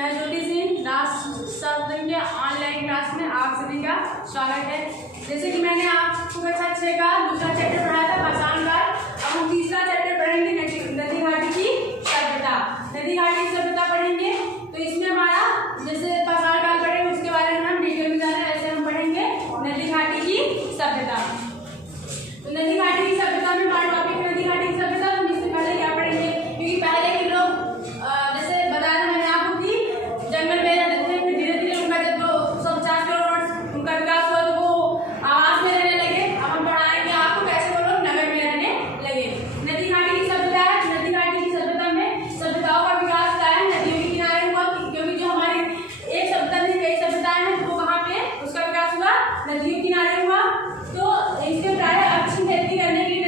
मैं ज्योति सिंह दास शब्द के ऑनलाइन क्लास में आप सभी का स्वागत है। जैसे कि मैंने आपको कक्षा 6 का दूसरा चैप्टर पढ़ाया था पाषाण काल, अब हम तीसरा चैप्टर पढ़ेंगे नदी घाटी की सभ्यता। नदी घाटी की सभ्यता पढ़ेंगे तो इसमें हमारा जैसे पाषाण काल पढ़ेंगे उसके बारे में हम डिटेल में जाना है, ऐसे हम पढ़ेंगे नदी घाटी की सभ्यता। तो नदी घाटी की सभ्यता में हमारा टॉपिक नदी घाटी की सभ्यता। हम इससे पहले क्या पढ़ेंगे, क्योंकि पहले के लोग जैसे बताया मैंने आपको कि जंगल में रहते थे, फिर धीरे धीरे उनका जब 150 किलोमीटर उनका विकास हुआ तो वो आवास में रहने लगे। अब हम पढ़ाएंगे आपको कैसे वो लोग नगर में रहने लगे। नदी घाटी की सभ्यता है। नदी घाटी की सभ्यता में सभ्यताओं का विकास क्या है, नदियों के किनारे हुआ, क्योंकि जो हमारी एक सभ्यता से कई सभ्यताएं हैं वो कहाँ पे उसका विकास हुआ, नदियों के किनारे हुआ। तो इसके प्राय अच्छी खेती करने के लिए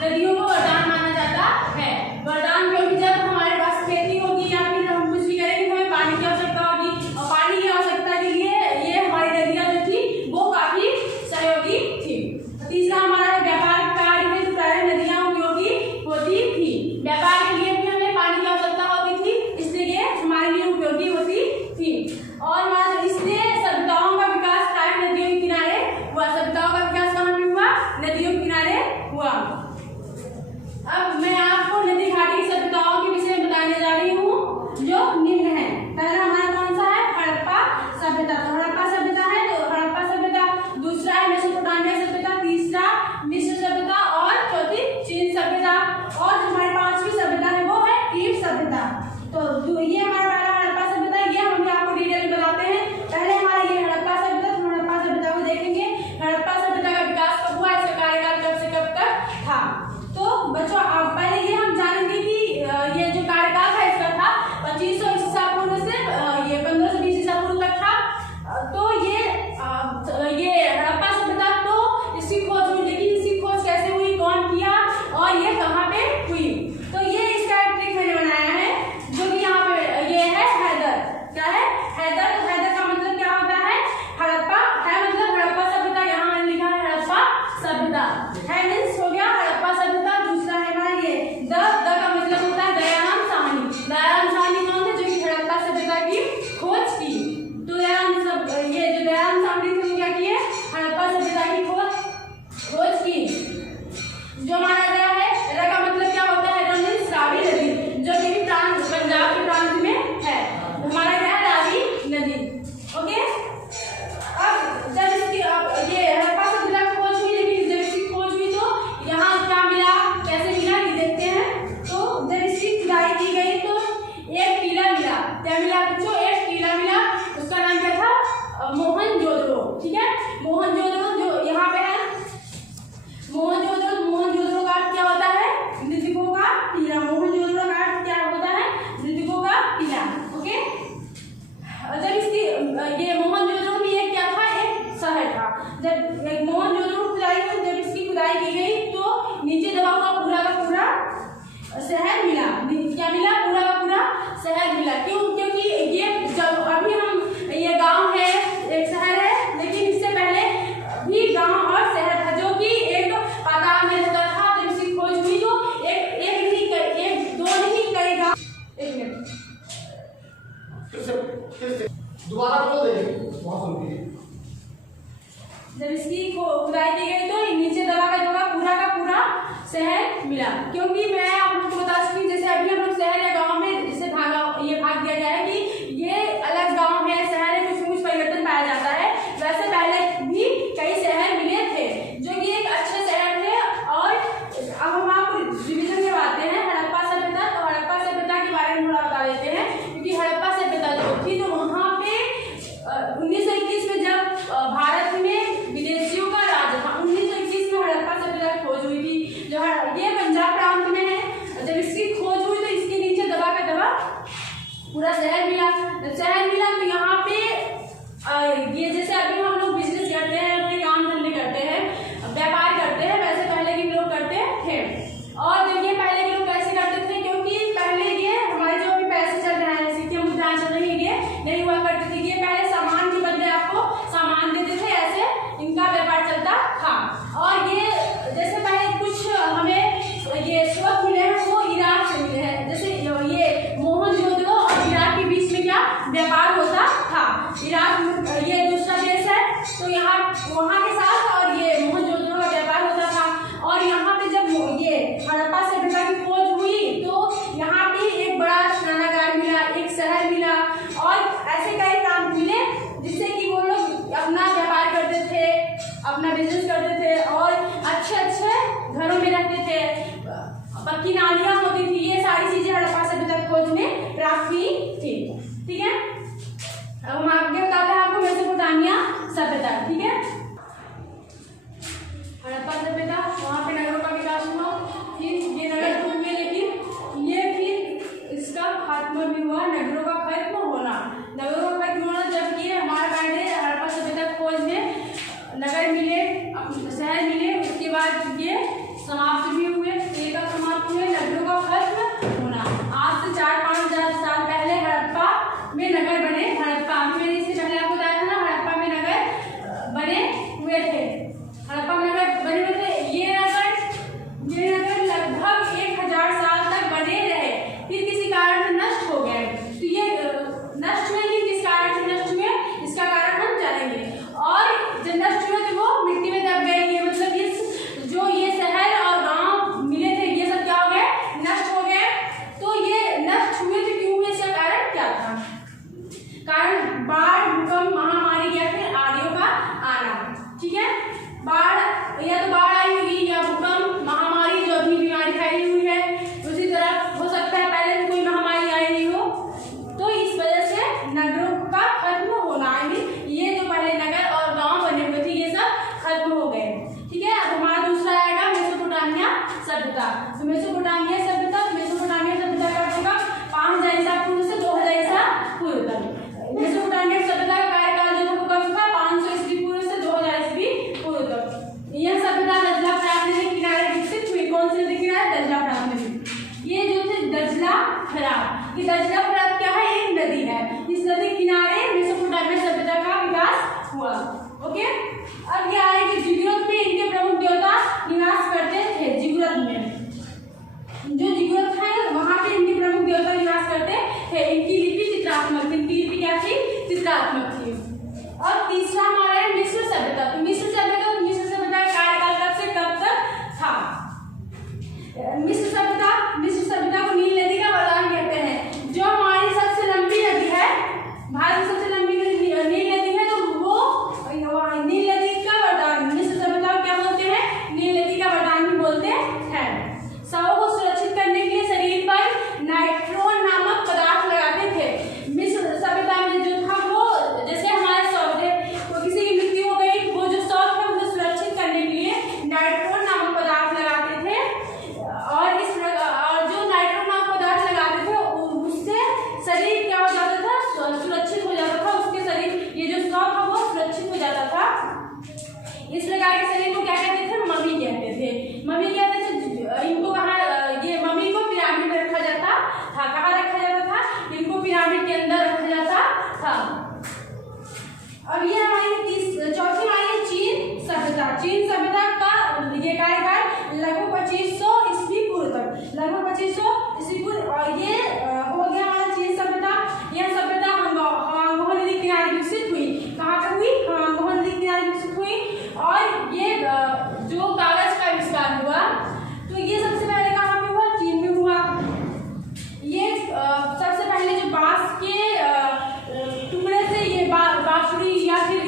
नदियों को वरदान माना जाता है। वरदान क्योंकि जब हमारे पास खेती होगी या फिर हम कुछ भी करेंगे तो हमें पानी की आवश्यकता होगी, और पानी की आवश्यकता के लिए ये हमारी नदियां जो थी वो काफी सहयोगी थी। तीसरा हमारा है व्यापार कार्य में प्राय नदियां उपयोगी होती थी। व्यापार के लिए भी हमें पानी की आवश्यकता होती थी, इसलिए हमारे लिए उपयोगी होती थी। और हमारा इसलिए सभ्यताओं का विकास प्राय नदियों के किनारे हुआ। सभ्यताओं का विकास कहाँ पे हुआ, नदियों के किनारे हुआ। अब मैं आपको नदी घाटी की सभ्यताओं के विषय में बताने जा रही हूँ जो निम्न है। पहला हमारा कौन सा है, हड़प्पा सभ्यता। तो हड़प्पा सभ्यता है तो हड़प्पा सभ्यता। दूसरा है मेसोपोटामिया सभ्यता। तीसरा मिस्र सभ्यता और चौथी चीन सभ्यता। और हमारी पांचवी सभ्यता है वो है कीट सभ्यता। तो ये हमारा पहला हड़प्पा सभ्यता, ये हम आपको डिटेल में बताते हैं। पहले हमारा ये हड़प्पा सभ्यता, तो हड़प्पा सभ्यता को देखेंगे। हड़प्पा सभ्यता का विकास कब हुआ, इसका कार्यकाल कब से कब तक था। तो बच्चों आप पहले ये हम जानेंगे कि ये जो कार्यकाल था इसका था 2500 ईसा पूर्व से ये 1520 ईसा पूर्व तक था। तो ये हड़प्पा सभ्यता तो इसकी खोज हुई, लेकिन इसकी खोज कैसे हुई, कौन किया और ये कहाँ पे हुई। तो ये इसका एक ट्रिक मैंने बनाया है जो कि यहाँ पे ये है हैदर। क्या है, हैदर। तो हैदर का मतलब क्या होता है, हड़प्पा है मतलब हड़प्पा सभ्यता। यहाँ मैंने लिखा है हड़प्पा सभ्यता। है मीन्स हो गया हड़प्पा सभ्यता। दूसरा है हमारा ये द का मतलब होता है दयाराम साहनी। दयाराम साहनी कौन थे, जो कि हड़प्पा सभ्यता की खोज की। तो ये जो दयाराम साहनी थे वो क्या किए, हड़प्पा सभ्यता की खोज की। जो हमारा दया है, रा का मतलब क्या होता है, रा मीन्स रावी नदी, जो कि पंजाब के प्रांत में है। हमारा क्या है, रावी नदी। ओके। अब जब इसकी ये हड़प्पा सभ्यता की खोज हुई, लेकिन जब इसकी खोज हुई तो यहाँ क्या मिला, कैसे मिला ये देखते हैं। तो जब इसकी खुदाई की गई तो एक टीला मिला। क्या मिला बच्चों, एक टीला मिला। उसका नाम क्या था, मोहनजोदड़ो। ठीक है, मोहनजोदड़ो जो यहाँ पे है मोहनजोदड़ो। मोहनजोदड़ो का अर्थ क्या होता है, मृतकों का टीला। मोहनजोदड़ो का अर्थ क्या होता है, मृतकों का टीला। ओके। जब इसकी ये मोहनजोदड़ो भी एक क्या था, एक शहर था। जब मोहनजोदड़ो खुदाई हुई, जब इसकी खुदाई की गई तो नीचे दबा हुआ पूरा का पूरा शहर मिला। क्या मिला, पूरा का पूरा शहर मिला। क्यों, क्योंकि ये जब अभी हम ये गांव है, एक शहर है, लेकिन इससे पहले भी गांव और शहर था जो कि एक पाताल में रहता था। जब इसकी खोज हुई तो एक दो नहीं करेगा। एक मिनट दोबारा बोल देंगे। जब इसकी खुदाई की गई तो नीचे दबा का पूरा शहर मिला। क्योंकि मैं आप लोगों को बता चुकी, जैसे अभी हम लोग शहर या गांव में जैसे भाग दिया जाए कि ये अलग गांव है, शहर है, कुछ परिवर्तन पाया जाता है। वैसे पहले भी कई शहर मिले थे जो कि एक अच्छे शहर थे। और अब हम आपको रिवीजन में आते हैं हड़प्पा सभ्यता। तो हड़प्पा सभ्यता के बारे में थोड़ा बता देते हैं, क्योंकि हड़प्पा सभ्यता जो थी तो वहाँ पे 1921 में जब भारत में विदेशियों का राज था, 1921 में हड़प्पा सभ्यता की खोज हुई थी, जो ये पंजाब प्रांत में है। जब इसकी खोज हुई तो इसके नीचे दबा पूरा शहर मिला। जब शहर मिला तो यहाँ पे ये जैसे अभी हम लोग बिजनेस करते हैं, अपने काम धंधे करते हैं, व्यापार करते हैं, वैसे पहले के लोग करते थे। और देखिए पहले के लोग कैसे करते थे, क्योंकि पहले ये हमारे जो भी पैसे चल रहे हैं, सिक्के मुद्राएं चल रही है, नहीं हुआ करते थे। ये पहले सामान के बदले आपको सामान देते थे, ऐसे इनका व्यापार चलता था। और ये जैसे पहले कुछ हमें ये स्रोत मिले हैं वो इराक से मिले हैं। जैसे ये मोहनजोदड़ो और इराक के बीच में क्या की नालियां होती थी, ये सारी चीजें हड़प्पा सभ्यता की खोज में प्राप्त हुई थी। ठीक है, अब हम आगे बताते हैं आपको मेसोपोटामिया सभ्यता। ठीक है, हड़प्पा सभ्यता, वहां पे नगरों का विकास हुआ, फिर ये नगर टूट गए, लेकिन ये फिर इसका खात्मा भी हुआ, नगरों का खत्म होना। नगरों का खत्म होना जब ये हमारा पहले हड़प्पा सभ्यता खोज में नगर मिले, शहर मिले, उसके बाद ये समाप्त भी हुए, ये कब समाप्त हुए, नगरों का खत्म होना। आज से 4-5 हजार साल पहले हड़प्पा में नगर बने। हड़प्पा में इससे पहले आपको बताया था ना, हड़प्पा में नगर बने हुए थे, हड़प्पा में नगर बने हुए थे। ये नगर लगभग 1000 साल तक बने रहे, फिर किसी कारण से नष्ट हो गए। तो ये नष्ट हुए कि किस कारण से नष्ट हुए, इसका कारण हम जानेंगे। और जब नष्ट हुए तो वो मिट्टी में दब गए। ये मतलब जो ये शहर और गांव मिले थे, ये सब क्या हो गए, नष्ट हो गए। तो ये नष्ट हुए तो क्यों हुए, इसका कारण क्या था? कारण बाढ़, भूकंप, महामारी या फिर आर्यों का आना। ठीक है, बाढ़, या तो बाढ़ आई होगी या भूकंप, महामारी जो अभी बीमारी फैली हुई है, उसी तरह हो सकता है पहले भी कोई महामारी आई नहीं हो। तो इस वजह से नगरों का खत्म होना, ये जो पहले नगर और गांव बने हुए थे ये सब खत्म हो गए। ठीक है, अब हमारा दूसरा आएगा मेसोपोटामिया सभ्यता। तो मेसोपोटामिया सभ्यता का होगा 5000 ईसा पूर्व से 2000 ईसा पूर्व तक। मेसोपोटामिया सभ्यता का कार्यकाल जो होगा 500 ईस्वी पूर्व से 2000 ईस्वी पूर्व तक। यह सभ्यता दजला फरात नदी के किनारे विकसित हुई। कौन सी नदी किनारे? दजला फरात नदी। ये जो थे दजला फरात, ये दजला फरात क्या है, एक नदी है। इस नदी किनारे मेसोपोटामिया सभ्यता का विकास हुआ। ओके, अब ये आएगी जिगुरत में इनके प्रमुख देवता निवास करते थे। जिगुरत में जो जिगुरत है वहां पे इनके प्रमुख देवता निवास करते थे। इनकी लिपि चित्रात्मक थी। इनकी लिपि क्या थी? चित्रात्मक थी। और तीसरा हमारा है मिस्र सभ्यता। तो मिस्र सभ्यता का कार्यकाल कब से कब तक था? मिस्र सभ्यता को नील नदी का वरदान कहते हैं। जो हमारी सबसे लंबी नदी है, भारत की सबसे लंबी नील नदी है, तो वो नील नदी का वरदान, मिस्र सभ्यता को क्या बोलते हैं? नील नदी का वरदान भी बोलते हैं। शवों को सुरक्षित करने के लिए शरीर पर नाइट्रोन नामक पदार्थ लगाते थे। मिस्र सभ्यता में जो था वो जैसे हमारे शव थे, तो किसी की मृत्यु हो गई, वो जो शव था उसे सुरक्षित करने के लिए नाइट्रोन नामक पदार्थ लगाते थे। और जो नाइट्रोन नामक पदार्थ लगाते थे उससे शरीर क्या हो जाता था? सुरक्षित हो जाता था। उसके शरीर, ये जो शव था वो सुरक्षित हो जाता था। इस प्रकार के शरीर को क्या कहते थे? मम्मी कहते थे। मम्मी कहते थे। इनको कहाँ, ये मम्मी को पिरामिड में रखा जाता था। कहाँ रखा जाता था? इनको पिरामिड के अंदर रखा जाता था। अब ये हमारी चौथी हमारी चीन सभ्यता। चीन सभ्यता का ये कार्यकाल लगभग 2500 ईस्वी पूर्व तक, लगभग 2500 ईस्वी पूर्व। और ये हो गया हमारा चीन सभ्यता। यह सभ्यता हांगहो नदी के किनारे विकसित हुई। कहाँ पे हुई? हांगहो नदी के किनारे विकसित हुई। और ये जो कागज का आविष्कार हुआ, तो ये सबसे पहले कहाँ पे हुआ? चीन में हुआ। ये सबसे पहले जो बांस के टुकड़े से ये बांसुरी या फिर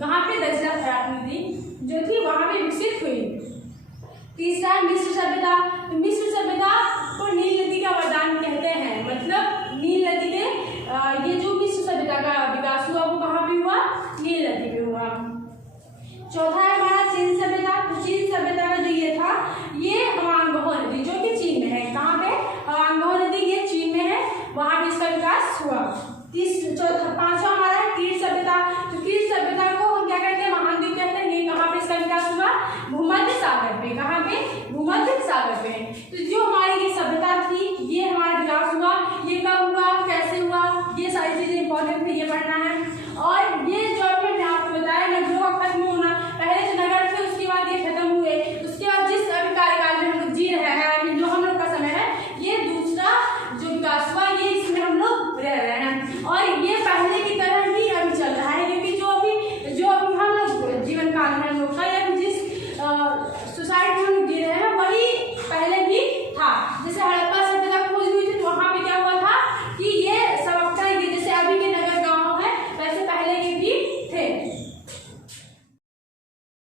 कहाँ पे? दक्षिण नदी जो थी वहाँ पे विकसित हुई। तीसरा मिस्र सभ्यता। तो मिस्र सभ्यता को नील